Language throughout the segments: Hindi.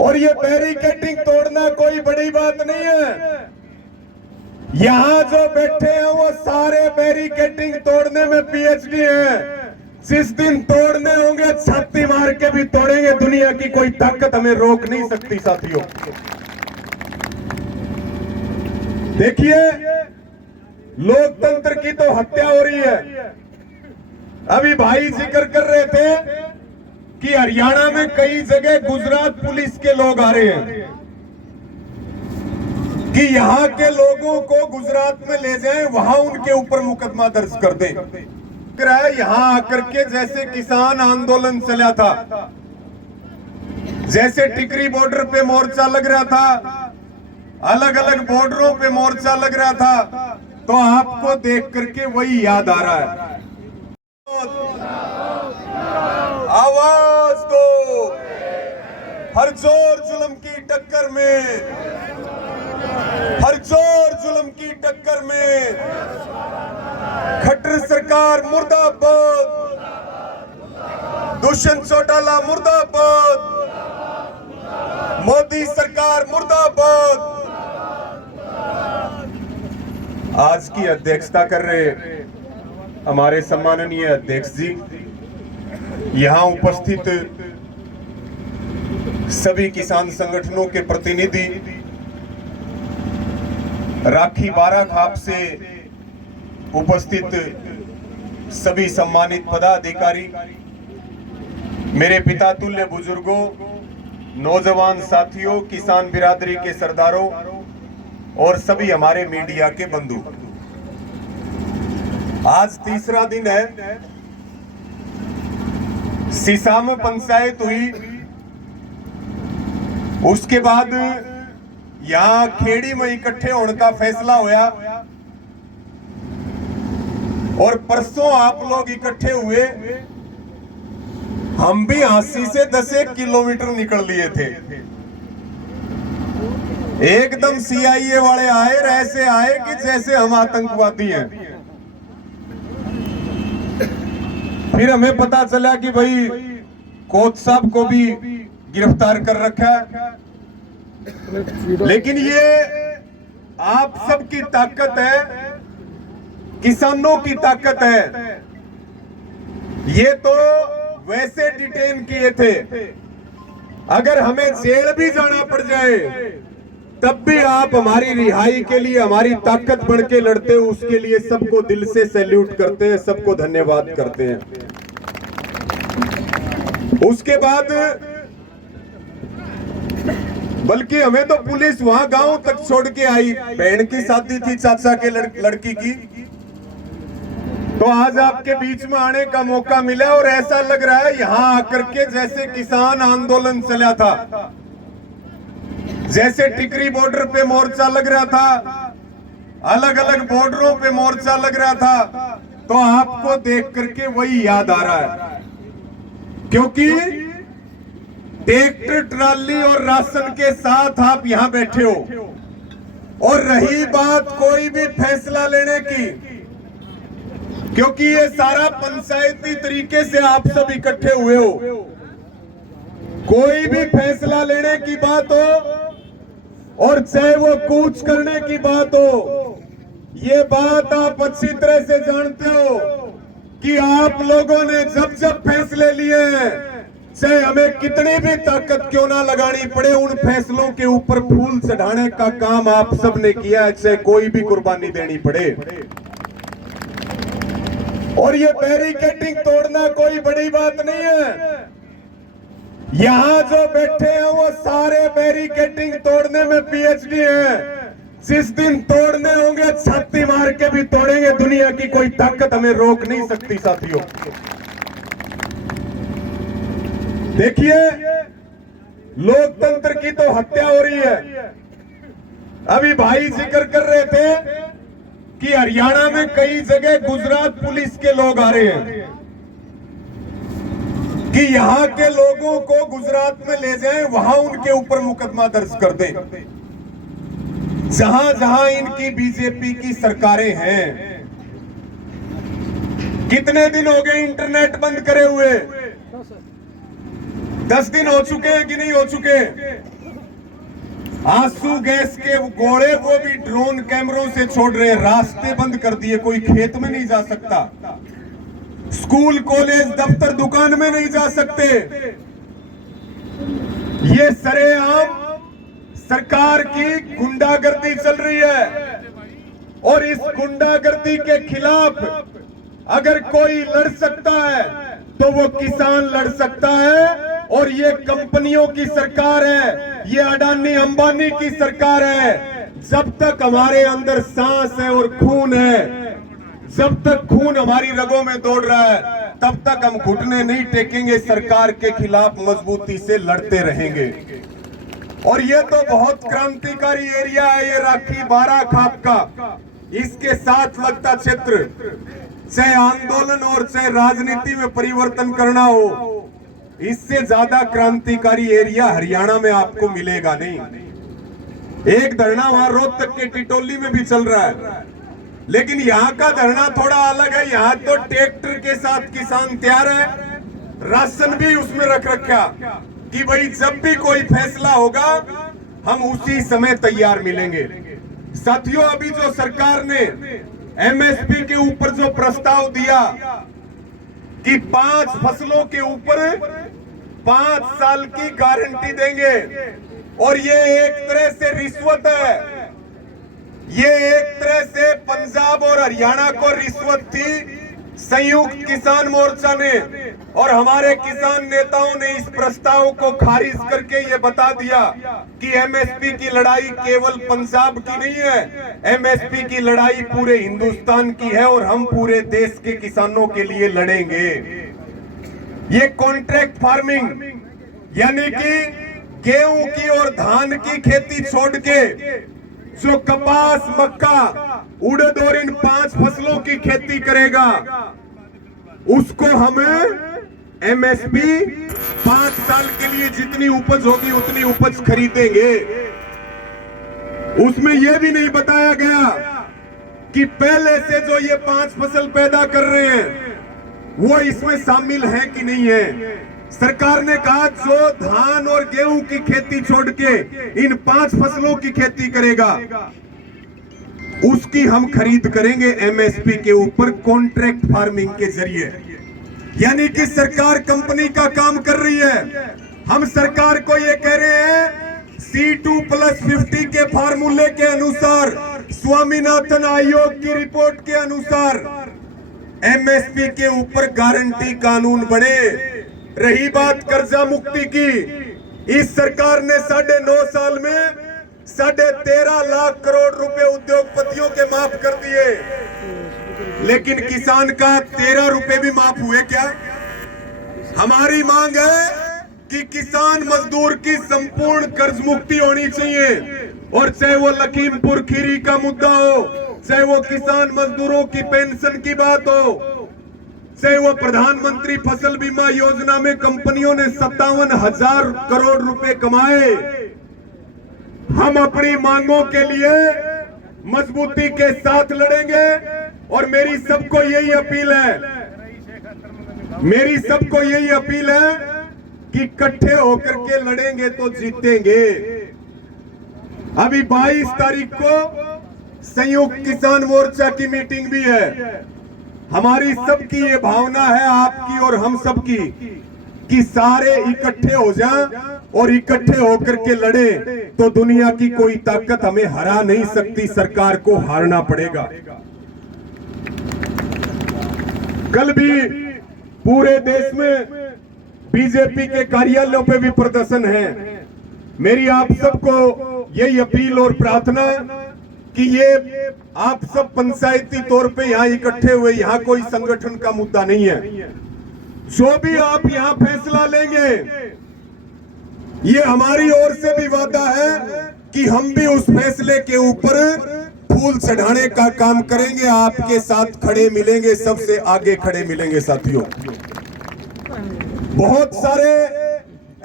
और ये बैरिकेडिंग तोड़ना कोई बड़ी बात नहीं है। यहां जो बैठे हैं वो सारे बैरिकेडिंग तोड़ने में पीएचडी हैं। जिस दिन तोड़ने होंगे छाती मार के भी तोड़ेंगे। दुनिया की कोई ताकत हमें रोक नहीं सकती साथियों। देखिए, लोकतंत्र की तो हत्या हो रही है। अभी भाई जिक्र कर रहे थे कि हरियाणा में कई जगह गुजरात पुलिस के लोग आ रहे हैं कि यहां के लोगों को गुजरात में ले जाएं, वहां उनके ऊपर मुकदमा दर्ज कर दें। यहां आकर के जैसे किसान आंदोलन चला था, जैसे टिकरी बॉर्डर पे मोर्चा लग रहा था, अलग अलग बॉर्डरों पे मोर्चा लग रहा था, तो आपको देख करके वही याद आ रहा है। आवाज दो हर जोर जुल्म की टक्कर में, हर जोर जुल्म की टक्कर में। खट्टर सरकार मुर्दाबाद, दुष्यंत चौटाला मुर्दाबाद, मोदी सरकार मुर्दाबाद। आज की अध्यक्षता कर रहे हमारे सम्माननीय अध्यक्ष जी, यहां उपस्थित सभी किसान संगठनों के प्रतिनिधि, राखी बाराखाप से उपस्थित सभी सम्मानित पदाधिकारी, मेरे पिता तुल्य बुजुर्गों, नौजवान साथियों, किसान बिरादरी के सरदारों और सभी हमारे मीडिया के बंधु, आज तीसरा दिन है। सीसा में पंचायत हुई, उसके बाद यहां खेड़ी में इकट्ठे होने का फैसला होया और परसों आप लोग इकट्ठे हुए। हम भी हांसी से 10 किलोमीटर निकल लिए थे। एकदम सीआईए वाले आए, ऐसे आए कि जैसे हम आतंकवादी हैं। फिर हमें पता चला कि भाई कोच साहब को भी गिरफ्तार कर रखा है। लेकिन ये आप सबकी ताकत है, किसानों की ताकत है। ये तो वैसे डिटेन किए थे, अगर हमें जेल भी जाना पड़ जाए तब भी आप हमारी रिहाई के लिए हमारी ताकत बढ़ के लड़ते हो। उसके लिए सबको दिल से सैल्यूट करते हैं, सबको धन्यवाद करते हैं। उसके बाद बल्कि हमें तो पुलिस वहां गांव तक छोड़ के आई। बहन की शादी थी चाचा के लड़की की, तो आज आपके बीच में आने का मौका मिला और ऐसा लग रहा है यहां आकर के जैसे किसान आंदोलन चला था, जैसे टिकरी बॉर्डर पे मोर्चा लग रहा था, अलग अलग बॉर्डरों पे मोर्चा लग रहा था, तो आपको देख करके वही याद आ रहा है। क्योंकि ट्रैक्टर ट्राली और राशन के साथ आप यहां बैठे हो। और रही बात कोई भी फैसला लेने की, क्योंकि ये सारा पंचायती तरीके से आप सब इकट्ठे हुए हो, कोई भी फैसला लेने की बात हो और चाहे वो कूच करने की बात हो, ये बात आप अच्छी तरह से जानते हो कि आप लोगों ने जब जब फैसले लिए हैं, चाहे हमें कितनी भी ताकत क्यों ना लगानी पड़े, उन फैसलों के ऊपर फूल चढ़ाने का काम आप सब ने किया, चाहे कोई भी कुर्बानी देनी पड़े। और ये बैरिकेडिंग तोड़ना कोई बड़ी बात नहीं है। यहां जो बैठे हैं वो सारे बैरिकेडिंग तोड़ने में पीएचडी हैं। जिस दिन तोड़ने होंगे छाती मार के भी तोड़ेंगे। दुनिया की कोई ताकत हमें रोक नहीं सकती साथियों। देखिए, लोकतंत्र की तो हत्या हो रही है। अभी भाई जिक्र कर रहे थे कि हरियाणा में कई जगह गुजरात पुलिस के लोग आ रहे हैं कि यहां के लोगों को गुजरात में ले जाएं, वहां उनके ऊपर मुकदमा दर्ज कर दें। जहां जहां इनकी बीजेपी की सरकारें हैं। कितने दिन हो गए इंटरनेट बंद करे हुए? 10 दिन हो चुके हैं कि नहीं हो चुके? आंसू गैस के गोले वो भी ड्रोन कैमरों से छोड़ रहे हैं, रास्ते बंद कर दिए, कोई खेत में नहीं जा सकता, स्कूल कॉलेज दफ्तर दुकान में नहीं जा सकते। ये सरेआम सरकार की गुंडागर्दी चल रही है और इस गुंडागर्दी के खिलाफ अगर कोई लड़ सकता है तो वो किसान लड़ सकता है। और ये कंपनियों की सरकार है, ये अडानी अंबानी की सरकार है। जब तक हमारे अंदर सांस है और खून है, जब तक खून हमारी रगों में दौड़ रहा है, तब तक हम घुटने नहीं टेकेंगे, सरकार के खिलाफ मजबूती से लड़ते रहेंगे। और ये तो बहुत क्रांतिकारी एरिया है, ये राखी बारा खाप का, इसके साथ लगता क्षेत्र, चाहे आंदोलन और चाहे राजनीति में परिवर्तन करना हो, इससे ज्यादा क्रांतिकारी एरिया हरियाणा में आपको मिलेगा नहीं। एक धरना वहां रोहतक के टिटोली में भी चल रहा है, लेकिन यहाँ का धरना थोड़ा अलग है। यहाँ तो ट्रैक्टर के साथ किसान तैयार है, राशन भी उसमें रख रखा कि भाई जब भी कोई फैसला होगा हम उसी समय तैयार मिलेंगे। साथियों, अभी जो सरकार ने एमएसपी के ऊपर जो प्रस्ताव दिया कि 5 फसलों के ऊपर 5 साल की गारंटी देंगे, और ये एक तरह से रिश्वत है, ये एक तरह से पंजाब और हरियाणा को रिश्वत थी। संयुक्त किसान मोर्चा ने और हमारे किसान नेताओं ने इस प्रस्ताव को खारिज करके ये बता दिया कि एमएसपी की लड़ाई केवल पंजाब की नहीं है, एमएसपी की लड़ाई पूरे हिंदुस्तान की है और हम पूरे देश के किसानों के लिए लड़ेंगे। ये कॉन्ट्रैक्ट फार्मिंग यानी कि गेहूं की और धान की खेती छोड़ के जो कपास, मक्का, उड़द और इन 5 फसलों की खेती करेगा, उसको हमें एमएसपी 5 साल के लिए जितनी उपज होगी उतनी उपज खरीदेंगे। उसमें यह भी नहीं बताया गया कि पहले से जो ये 5 फसल पैदा कर रहे हैं वो इसमें शामिल है कि नहीं है। सरकार ने कहा जो धान और गेहूं की खेती छोड़ के इन 5 फसलों की खेती करेगा उसकी हम खरीद करेंगे एमएसपी के ऊपर कॉन्ट्रैक्ट फार्मिंग के जरिए। यानी कि सरकार कंपनी का काम कर रही है। हम सरकार को ये कह रहे हैं C2+50 के फार्मूले के अनुसार, स्वामीनाथन आयोग की रिपोर्ट के अनुसार एमएसपी के ऊपर गारंटी कानून बने। रही बात कर्जा मुक्ति की, इस सरकार ने 9.5 साल में 13.5 लाख करोड़ रुपए उद्योगपतियों के माफ कर दिए, लेकिन किसान का 13 रुपए भी माफ हुए क्या? हमारी मांग है कि किसान मजदूर की संपूर्ण कर्ज मुक्ति होनी चाहिए, और चाहे वो लखीमपुर खीरी का मुद्दा हो, चाहे वो किसान मजदूरों की पेंशन की बात हो, चाहे वो प्रधानमंत्री फसल बीमा योजना में कंपनियों ने 57,000 करोड़ रुपए कमाए। हम अपनी मांगों के लिए मजबूती के साथ लड़ेंगे। और मेरी सबको यही अपील है, मेरी सबको यही अपील है कि इकट्ठे होकर के लड़ेंगे तो जीतेंगे। अभी 22 तारीख को संयुक्त किसान मोर्चा की मीटिंग भी है। हमारी सबकी ये भावना है, आपकी और हम सबकी, कि सारे इकट्ठे हो जाएं और इकट्ठे होकर के लड़े तो दुनिया की कोई ताकत हमें हरा नहीं सकती, सरकार को हारना पड़ेगा। कल भी पूरे देश में बीजेपी के कार्यालयों पे भी प्रदर्शन है। मेरी आप सबको यही अपील और प्रार्थना कि ये आप सब पंचायती तौर पे यहाँ इकट्ठे हुए, यहाँ कोई संगठन का मुद्दा नहीं है। जो भी आप यहाँ फैसला लेंगे, ये हमारी ओर से भी वादा है कि हम भी उस फैसले के ऊपर फूल चढ़ाने का काम करेंगे, आपके साथ खड़े मिलेंगे, सबसे आगे खड़े मिलेंगे। साथियों, बहुत सारे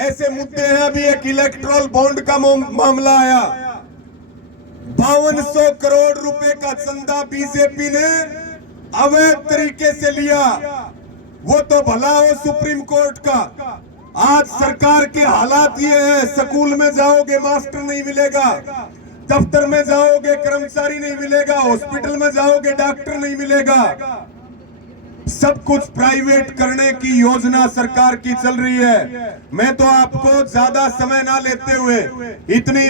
ऐसे मुद्दे हैं। अभी एक इलेक्ट्रल बॉन्ड का मामला आया, 5200 करोड़ रुपए का चंदा बीजेपी ने अवैध तरीके से लिया। वो तो भला हो सुप्रीम कोर्ट का, आज सरकार के हालात ये है, स्कूल में जाओगे मास्टर नहीं मिलेगा, दफ्तर में जाओगे कर्मचारी नहीं मिलेगा, हॉस्पिटल में जाओगे डॉक्टर नहीं मिलेगा। सब कुछ प्राइवेट करने की योजना सरकार की चल रही है। मैं तो आपको ज्यादा समय ना लेते हुए इतनी